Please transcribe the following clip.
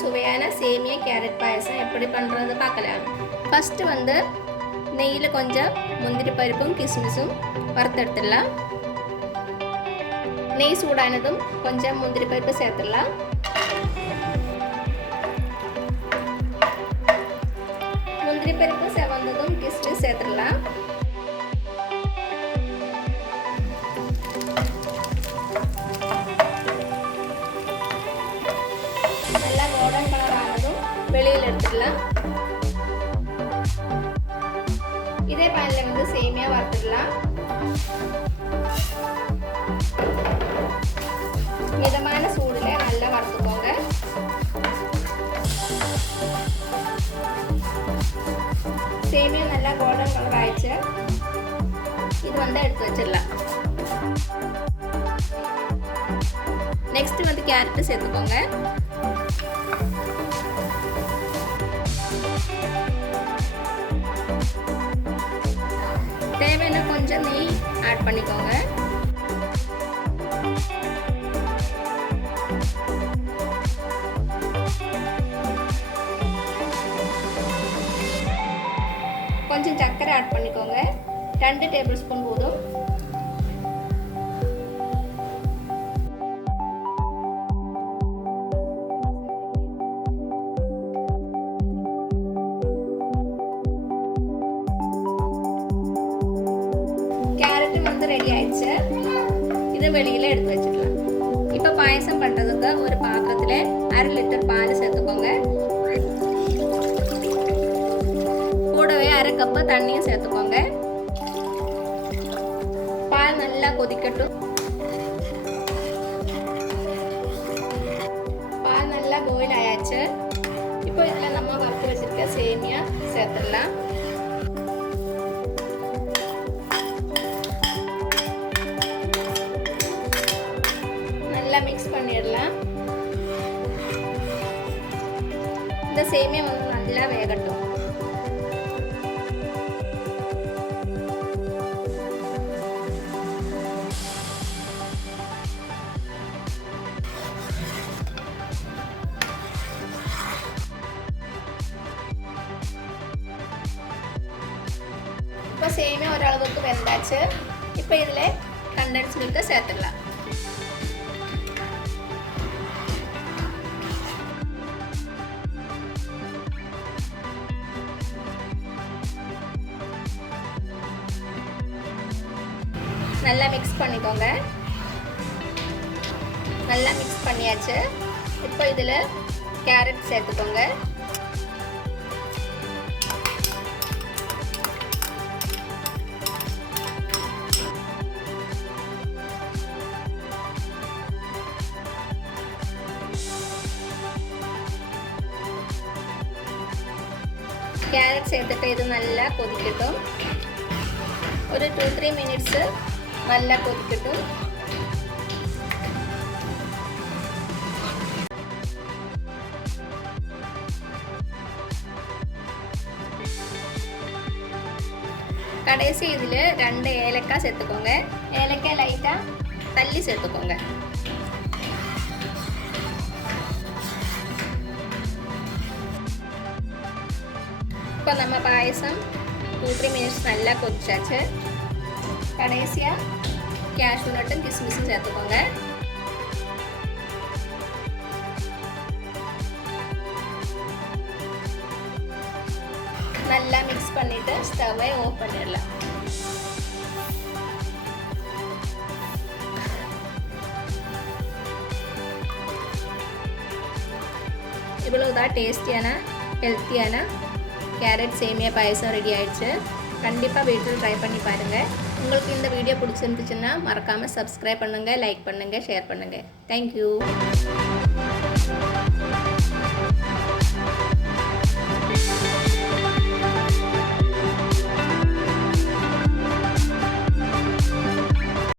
சுவையான சேமியா கேரட் பாயசம் எப்படி பண்ணுறது பார்க்கலாம். ஃபஸ்ட்டு வந்து நெய்யில் கொஞ்சம் முந்திரி பருப்பும் கிஸ்மிஸும் வறுத்தெடுத்துடலாம். நெய் சூடானதும் கொஞ்சம் முந்திரி பருப்பு சேர்த்துடலாம். முந்திரி பருப்பு செவந்ததும் கிஸ்மிஸ் சேர்த்துடலாம். நல்லா கோல்டன் கலர் ஆனதும் வெளியில் எடுத்துடலாம். இதே பேனில் வந்து சேமியா வறுத்துடலாம். மிதமான சூடுல நல்லா வறுத்துக்கோங்க. சேமியா நல்லா கோல்டன் கலர் ஆயிடுச்சு. இது வந்து எடுத்து வச்சிடலாம். நெக்ஸ்ட் வந்து கேரட் சேர்த்துக்கோங்க. தேவையான கொஞ்சம் நெய் ஆட் பண்ணிக்கோங்க. கொஞ்சம் சர்க்கரை ஆட் பண்ணிக்கோங்க. 2 டேபிள் ஸ்பூன் போதும். கேரட் வந்து ரெடி ஆயிடுச்சு. இதை வெளியில எடுத்து வச்சுக்கலாம். இப்போ பாயசம் பண்ணுறதுக்கு ஒரு பாத்திரத்தில் 1/2 லிட்டர் பால் சேர்த்துக்கோங்க. கூடவே 1/2 கப்பு தண்ணியும் சேர்த்துக்கோங்க. பால் நல்லா கொதிக்கட்டும். பால் நல்லா பாயில் ஆயாச்சு. இப்போ இதில் நம்ம வறுத்து வச்சிருக்க சேமியா சேர்த்துடலாம். நல்லா மிக்ஸ் பண்ணிடலாம். இந்த சேமியா வந்து நல்லா வேகட்டும். இப்போ சேமியா ஓரளவுக்கு வெந்தாச்சு. இப்போ இதில் கண்டென்ஸ் மில்கை சேர்த்துடலாம். நல்லா மிக்ஸ் பண்ணிக்கோங்க. நல்லா மிக்ஸ் பண்ணியாச்சு. இப்போ இதில் கேரட் சேர்த்துக்கோங்க. கேரட் சேர்த்துட்டு இது நல்லா கொதிக்கட்டும். ஒரு 2-3 மினிட்ஸ் நல்லா கொதிக்கட்டும். கடைசி இதில் 2 ஏலக்காய் சேர்த்துக்கோங்க. ஏலக்காய் லைட்டாக தள்ளி சேர்த்துக்கோங்க. இப்போ நம்ம பாயசம் 2-3 மினிட்ஸ் நல்லா கொதிச்சாச்சு. கடைசியாக கேஷ்யூ நட்டும் கிஸ்மிஸும் சேர்த்துக்கோங்க. நல்லா மிக்ஸ் பண்ணிவிட்டு ஸ்டவ்வை ஆஃப் பண்ணிடலாம். இவ்வளவுதான் டேஸ்டியான ஹெல்த்தியான கேரட் சேமியா பாயசம் ரெடி ஆயிடுச்சு. கண்டிப்பாக வீட்டில் ட்ரை பண்ணி பாருங்கள். உங்களுக்கு இந்த வீடியோ பிடிச்சிருந்துச்சுன்னா மறக்காமல் சப்ஸ்கிரைப் பண்ணுங்கள், லைக் பண்ணுங்கள், ஷேர் பண்ணுங்கள். தேங்க்யூ.